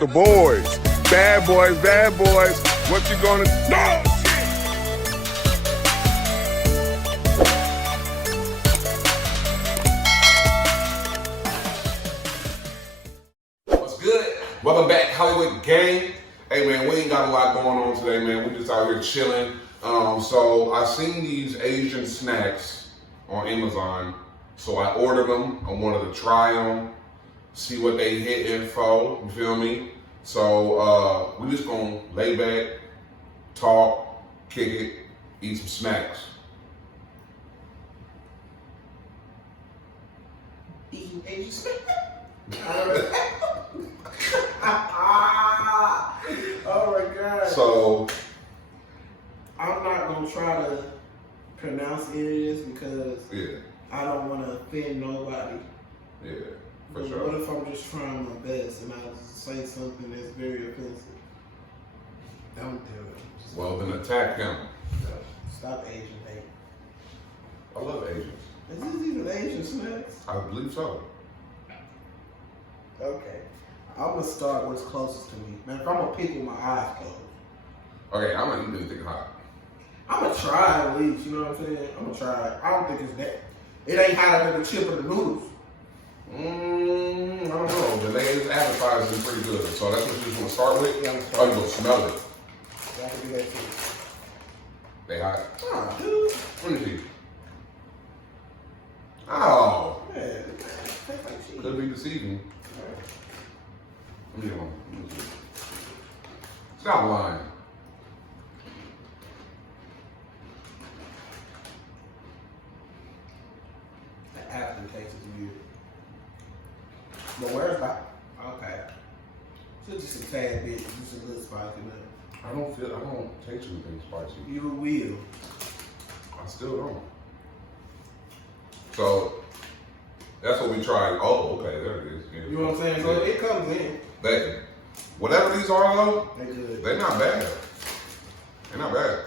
The boys. Bad boys, bad boys. What you gonna do? What's good? Welcome back, Hollywood Gang. Hey man, we ain't got a lot going on today, man. We just out here chilling. So I seen these Asian snacks on Amazon, so I ordered them. I wanted to try them, see what they hitting for. You feel me? So we just gonna lay back, talk, kick it, eat some snacks. Eating Asian snacks. Oh my God. So I'm not gonna try to pronounce any of this because yeah, I don't want to offend nobody. yeah, for But sure. what if I'm just trying my best and I just say something that's very offensive? Don't do it. Just Well, then attack him. stop Asian hate. I love Asians. Is this even Asian snacks? I believe so. Okay. I'm gonna start what's closest to me. Man, if I'm gonna pick with my eyes closed. Okay, I'm gonna eat anything hot. I'm gonna try at least, you know what I'm saying? I'm gonna try. I don't think it's that. It ain't hotter than the chip of the noodles. I don't know. The latest advertising pretty good. So that's what you just want to start with? Yeah, I'm Oh, sorry. you gonna smell it. I can do that too. They hot. Ah, dude. Let me see. Oh, Man, it tastes like cheese. could be deceiving. Let me see. Stop lying. The aftertaste is weird. But where's that? Okay. So just a tad bit, just a little spicy now. I don't taste anything spicy. You will. I still don't. So that's what we tried. Oh, okay, there it is. Yeah. You know what I'm saying? So it comes in. Whatever these are though, They good. they're not bad. They're not bad.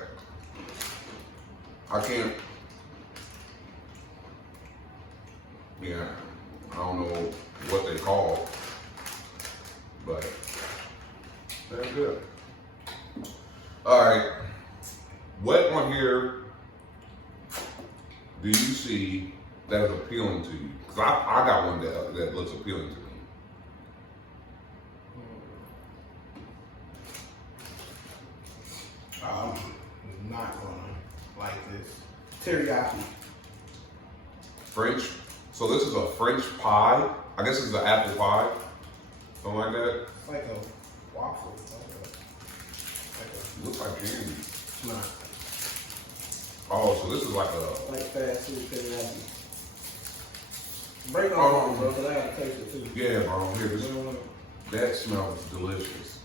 I can't. Yeah, I don't know what they call, but they're good. All right, what on here do you see that is appealing to you? Because I got one that looks appealing to me. I'm not gonna like this. Teriyaki. French. So this is a French pie. I guess it's an apple pie. Something like that. It's like a waffle. Looks like candy. It's not. Oh, so this is like a. Like fast food teriyaki. Break Oh. on, bro, because I gotta taste it too. Yeah, bro. Here, this, You know what? that smells delicious.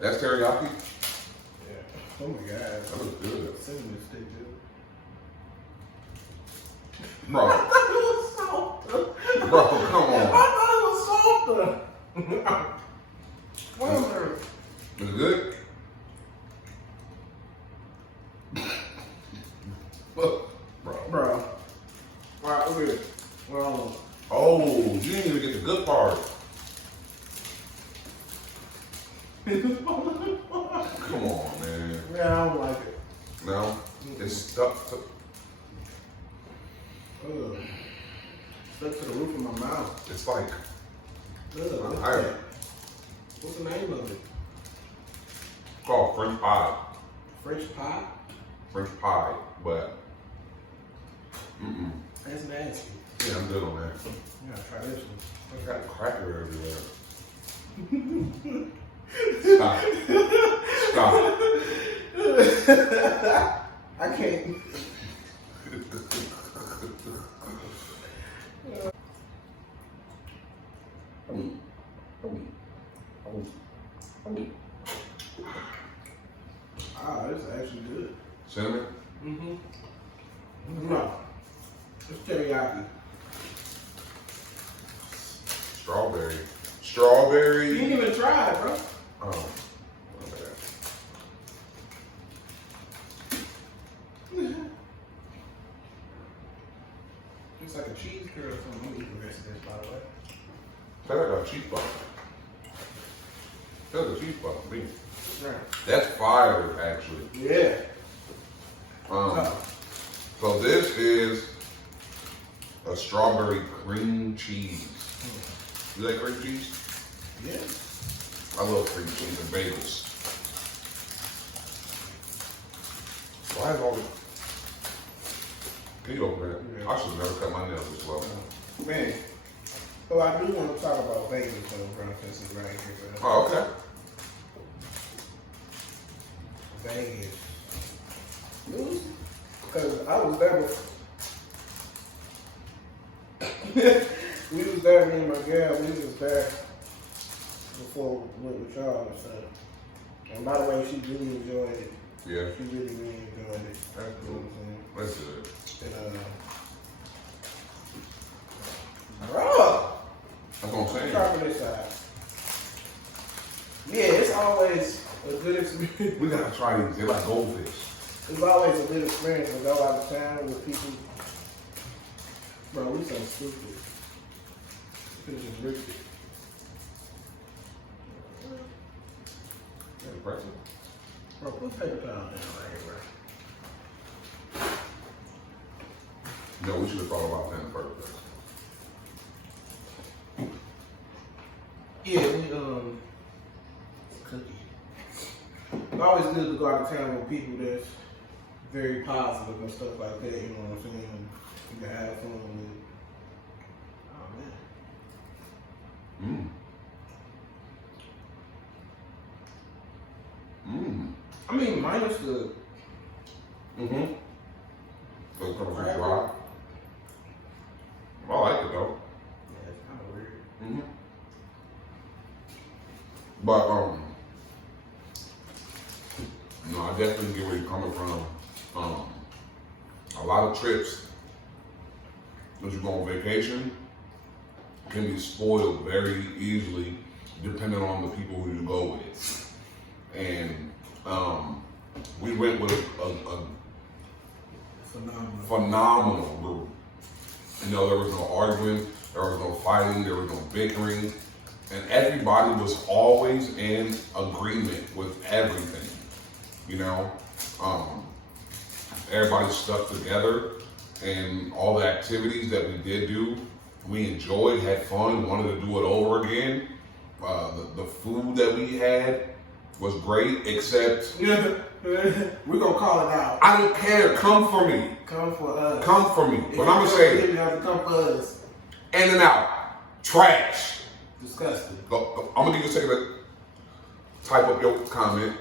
That's teriyaki? Yeah. Oh my God. That looks good. Cinnamon stick, dude. Bro, I thought it was softer. bro, come on. I thought it was softer. Whatever. Is it good? Look, bro. Bro. Alright, look at it. Well, Oh, you didn't even get the good part. Come on, man. yeah, I don't like it. No, it's stuck to. Ugh. Stuck to the roof of my mouth. It's like. Ugh, what's I- that? What's the name of it? It's called French pie. French pie? French pie, but That's nasty. yeah, I'm good on that. You gotta try this one. I got a cracker everywhere. Stop. Stop. I can't. Ah, this is actually good. Cinnamon? Mm-hmm. No. It's teriyaki. Strawberry. Strawberry. You didn't even try it, bro. Oh, my bad. It's like a cheese curl or something. I'm eating the rest of this, by the way. That's like a cheese puff. That's a cheese puff to me. Right. That's fire, actually. Yeah. So this is a strawberry cream cheese. You like cream cheese? Yeah. I love cream cheese and bagels. Why is all the... Can you open that? Yeah. I should have never cut my nails this low. Man. So I do want to talk about bagels though, bro, since it's right here. Bro. Oh, okay. Vegas. Because I was there before. We was there, me and my girl, we was there before we went with y'all and stuff. And by the way, she really enjoyed it. Yeah. She really enjoyed it. That's You know cool. what I'm saying? That's good. And, bro, That's what I'm saying. try from this side. Yeah, it's always a good experience. We gotta try these. They're like goldfish. It's always a good experience to go out of town with people. Bro, we so stupid. Could've just ripped it. Yeah, impressive. Bro, put paper towel down right here, bro. No, we should have thought about that in the first place. Yeah, we cookie. It's always good to go out of town with people that's very positive and stuff like that. You know what I'm saying? You can have fun with. Oh man. I mean, mine is good. Mm-hmm. So it's coming from dry. I like it though. Yeah, it's kind of weird. Mm-hmm. But no, I definitely get where you're coming from. A lot of trips, when you go on vacation, can be spoiled very easily depending on the people who you go with. And we went with a phenomenal group. You know, there was no arguing, there was no fighting, there was no bickering, and everybody was always in agreement with everything. You know, everybody stuck together, and all the activities that we did do, we enjoyed, had fun, wanted to do it over again. The food that we had was great, except We're gonna call it out. I don't care. Come for me. Come for us. Come for me. If But I'm gonna say, you have to come for us. In-N-out, trash. Disgusting. I'm gonna give you a second to type up your comment.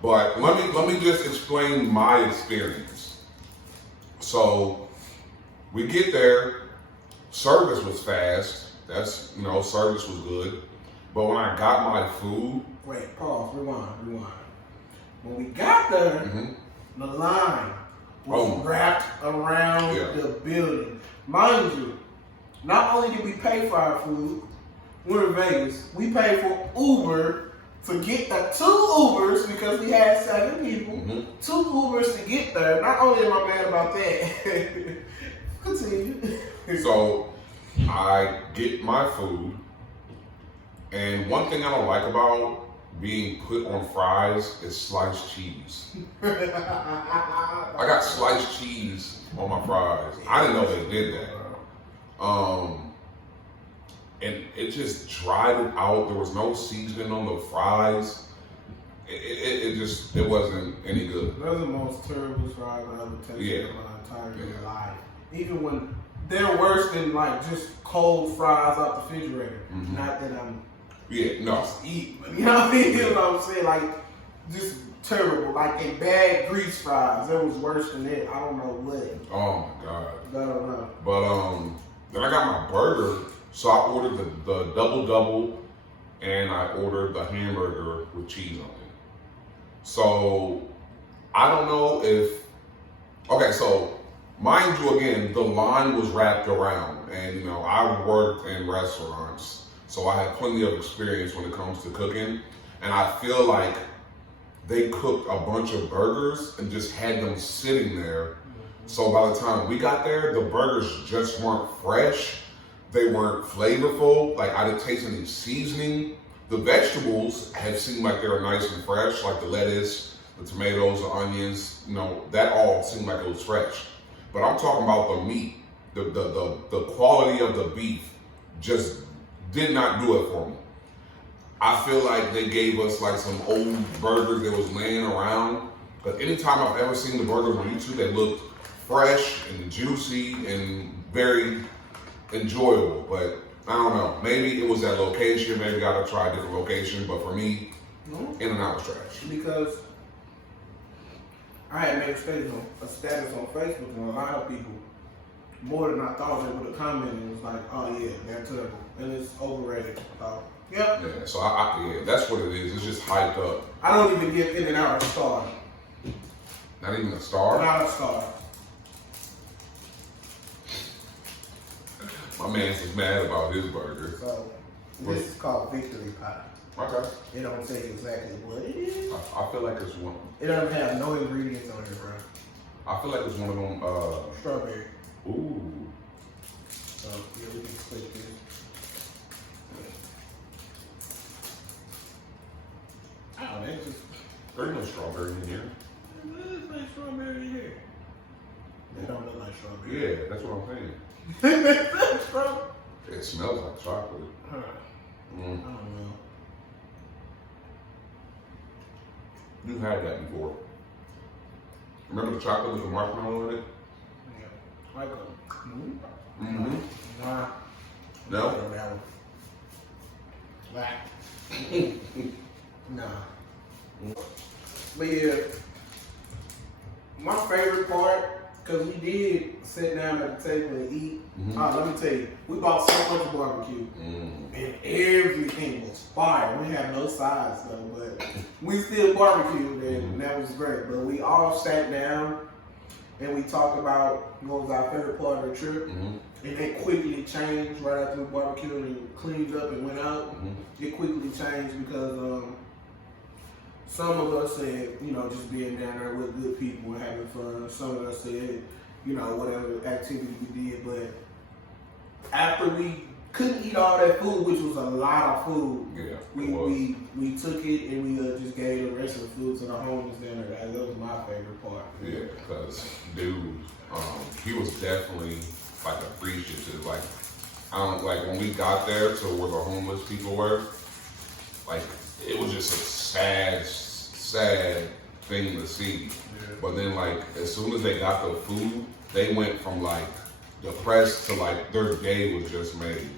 But let me just explain my experience. So we get there, service was fast. That's, you know, service was good. But when I got my food, Wait, pause, rewind. When we got there, the line was wrapped around the building. Mind you, not only did we pay for our food, we're in Vegas, we paid for Uber to get the 2 Ubers because we had 7 people. 2 Ubers to get there. Not only am I mad about that, continue. So I get my food, and one thing I don't like about being put on fries is sliced cheese. I got sliced cheese on my fries. I didn't know they did that. And it just dried it out. There was no seasoning on the fries. It wasn't any good. Those are the most terrible fries I ever tasted in my entire life. Even when they're worse than like just cold fries out the refrigerator. Not that I'm just eating, but you know what I mean? You know what I'm saying? Like just terrible. Like in bad grease fries. It was worse than that. I don't know what. Oh my God. I don't know. But then I got my burger, so I ordered the double, and I ordered the hamburger with cheese on it. So I don't know if, okay, so mind you, again, the line was wrapped around, and you know, I worked in restaurants, so I had plenty of experience when it comes to cooking, and I feel like they cooked a bunch of burgers and just had them sitting there So by the time we got there, the burgers just weren't fresh. They weren't flavorful. Like, I didn't taste any seasoning. The vegetables had seemed like they were nice and fresh, like the lettuce, the tomatoes, the onions, you know, that all seemed like it was fresh. But I'm talking about the meat. The quality of the beef just did not do it for me. I feel like they gave us like some old burgers that was laying around. But anytime I've ever seen the burgers on YouTube, they looked fresh and juicy and very enjoyable. But I don't know, maybe it was that location, maybe gotta try a different location, but for me, In-N-out was trash. Because I had made a status on Facebook, and a lot of people, more than I thought, they would have commented and was like, oh yeah, they're terrible, and it's overrated. Yeah. Yeah, so yeah, that's what it is. It's just hyped up. I don't even give In-N-out a star. Not even a star? Not a star. My man's is mad about his burger. So, this is called Victory Pie. Okay. It don't say exactly what it is. I feel like it's one. It doesn't have no ingredients on here, bro. I feel like it's one of them. Strawberry. Ooh. So, yeah, we can split this. Oh, that's just. There's no strawberry in here. There's no strawberry here. They don't look like strawberry. Yeah, that's what I'm saying. It smells like chocolate. Huh. I don't know. You've had that before. Remember the chocolate with the marshmallow in it? Yeah. Like a. Mm-hmm. Nah. No? Nah. But yeah, my favorite part, because we did sit down at the table and eat. Let me tell you, we bought so much barbecue, and everything was fire. We had no sides though, but we still barbecued, and that was great. But we all sat down and we talked about what was our favorite part of the trip. And it quickly changed right after we barbecued and cleaned up and went out. It quickly changed because some of us said, you know, just being down there with good people and having fun. Some of us said, you know, whatever activity we did. But after we couldn't eat all that food, which was a lot of food, we took it and we just gave the rest of the food to the homeless down there. That was my favorite part. Yeah, because dude, he was definitely like appreciative. Like, like when we got there to where the homeless people were, like it was just a sad thing to see. Yeah. But then like as soon as they got the food, they went from like depressed to like their day was just made.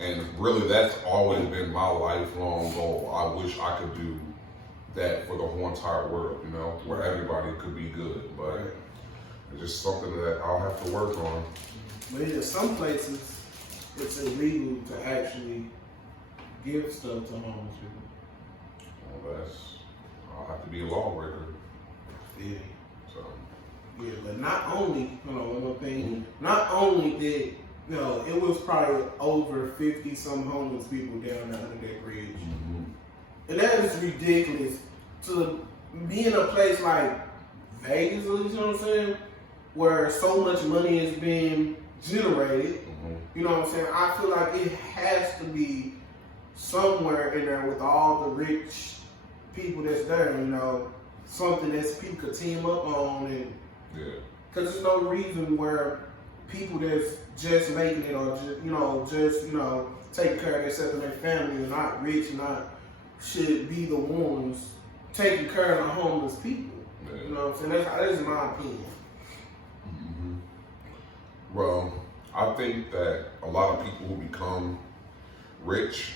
And really that's always been my lifelong goal. I wish I could do that for the whole entire world, you know, where everybody could be good. But it's just something that I'll have to work on. But in some places, it's illegal to actually give stuff to homeless people. Well, I'll have to be a lawbreaker. Yeah. So. Yeah, but not only, hold on, one more thing. Not only did, you know, it was probably over 50 some homeless people down there under that bridge. And that is ridiculous to be in a place like Vegas, you know what I'm saying? Where so much money is being generated. You know what I'm saying? I feel like it has to be somewhere in there with all the rich people that's there, you know, something that people could team up on, and because there's no reason where people that's just making it or just taking care of themselves and their family and not rich, should be the ones taking care of the homeless people. You know what I'm saying? That's my opinion. Well, I think that a lot of people who become rich,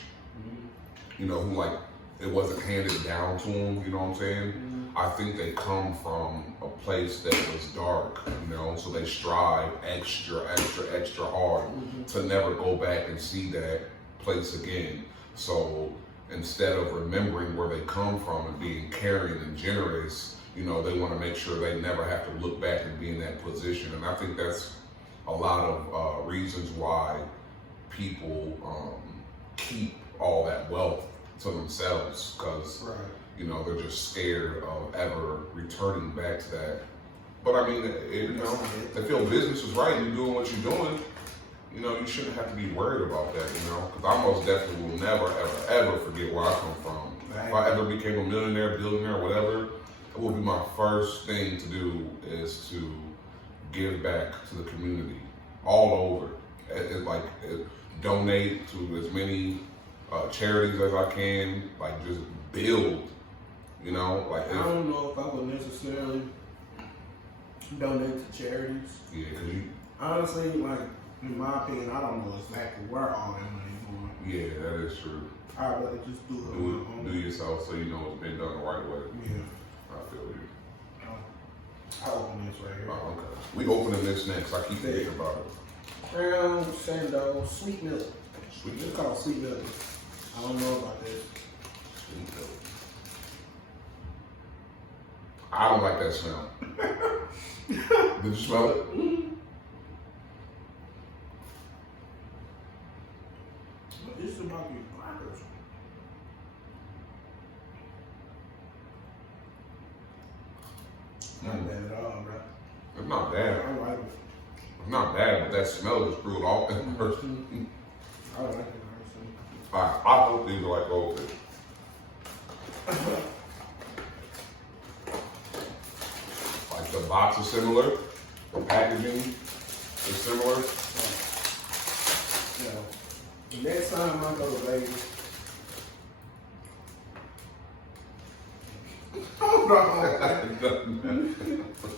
you know, who like it wasn't handed down to them, you know what I'm saying? I think they come from a place that was dark, you know, so they strive extra hard to never go back and see that place again. So instead of remembering where they come from and being caring and generous, you know, they want to make sure they never have to look back and be in that position. And I think that's a lot of reasons why people keep all that wealth to themselves, because you know, they're just scared of ever returning back to that But I mean, they feel business is right. You're doing what you're doing. You shouldn't have to be worried about that. Because I most definitely will never, ever, ever forget where I come from. Right. If I ever became a millionaire, billionaire, whatever, it will be my first thing to do is to give back to the community all over. Donate to as many charities as I can. Just build. I don't know if I would necessarily donate to charities. Yeah, because you honestly, in my opinion, I don't know exactly where all that money's going. Yeah, that is true. I'd rather just do it. Do yourself so you know it's been done the right way. Yeah. I feel you. I'll open this right here. Oh, okay. We opening this next. I keep thinking about it. Same though. Sweet milk. Sweet milk. It's called sweet milk. I don't know about this. Sweet milk. I don't like that smell. Did you smell it? Mm-hmm. This is about to be crackers. Not bad at all, bro. It's not bad. I like it. It's not bad, but that smell just threw it off at first. I like it. I hope these are like goldfish. The box is similar. The packaging is similar. Yeah. Next time I go to Vegas,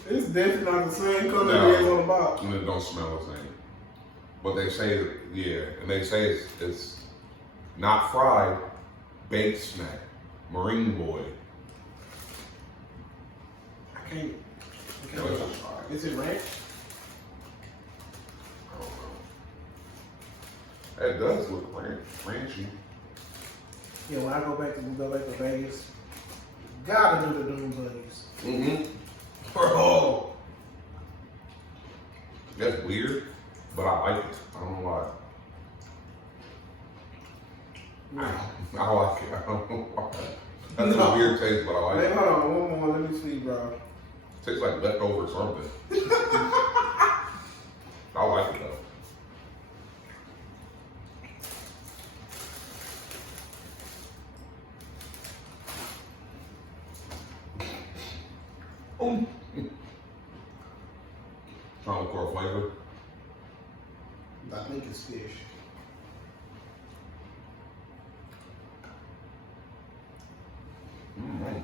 it's definitely not the same color it is on the box. And it don't smell the same. But they say, and they say it's not fried, baked snack, Marine Boy. I can't. No, it's just fried. Is it ranch? I don't know. It does look ranchy. Yeah, when I go back to Vegas, gotta do the Doom Buddies. Mm-hmm. Oh, that's weird, but I like it. I don't know why. No. I like it. I don't know why. That's a weird taste, but I like it. Hold on, one more. Let me see, bro. Tastes like leftover something. I like it though. Trying to look for a flavor. I think it's fish. Mm-hmm.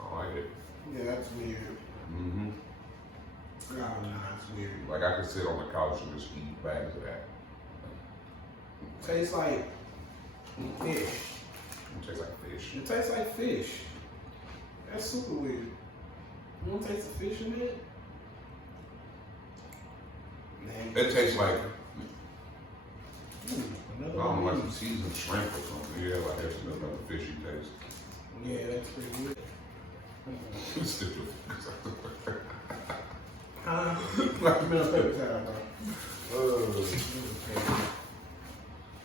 I like it. Yeah, that's weird. Mm-hmm. Oh, no, it's weird. Like I could sit on the couch and just eat bags of that. Tastes like fish. It tastes like fish. It tastes like fish. That's super weird. You don't taste the fish in it? It tastes like, I don't know, like some seasoned shrimp or something. Yeah, like that's another fishy taste. Yeah, that's pretty good. Stupid. Huh? Like middle paper towel, bro.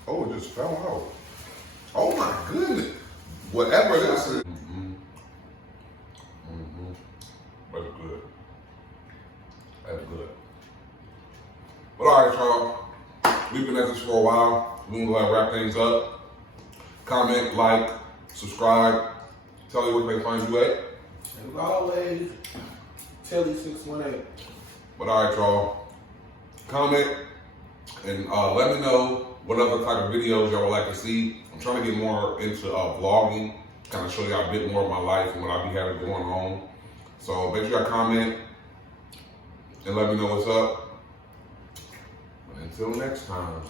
Oh, it just fell out. Oh my goodness. Whatever this is. Mm-hmm. Mm-hmm. That's good. That's good. But all right, y'all. We've been at this for a while. We're going to wrap things up. Comment, like, subscribe. Tell you where they find you at. As always, Telly618. But all right, y'all. Comment and let me know what other type of videos y'all would like to see. I'm trying to get more into vlogging, kind of show y'all a bit more of my life and what I be having going on. So make sure y'all comment and let me know what's up. But until next time.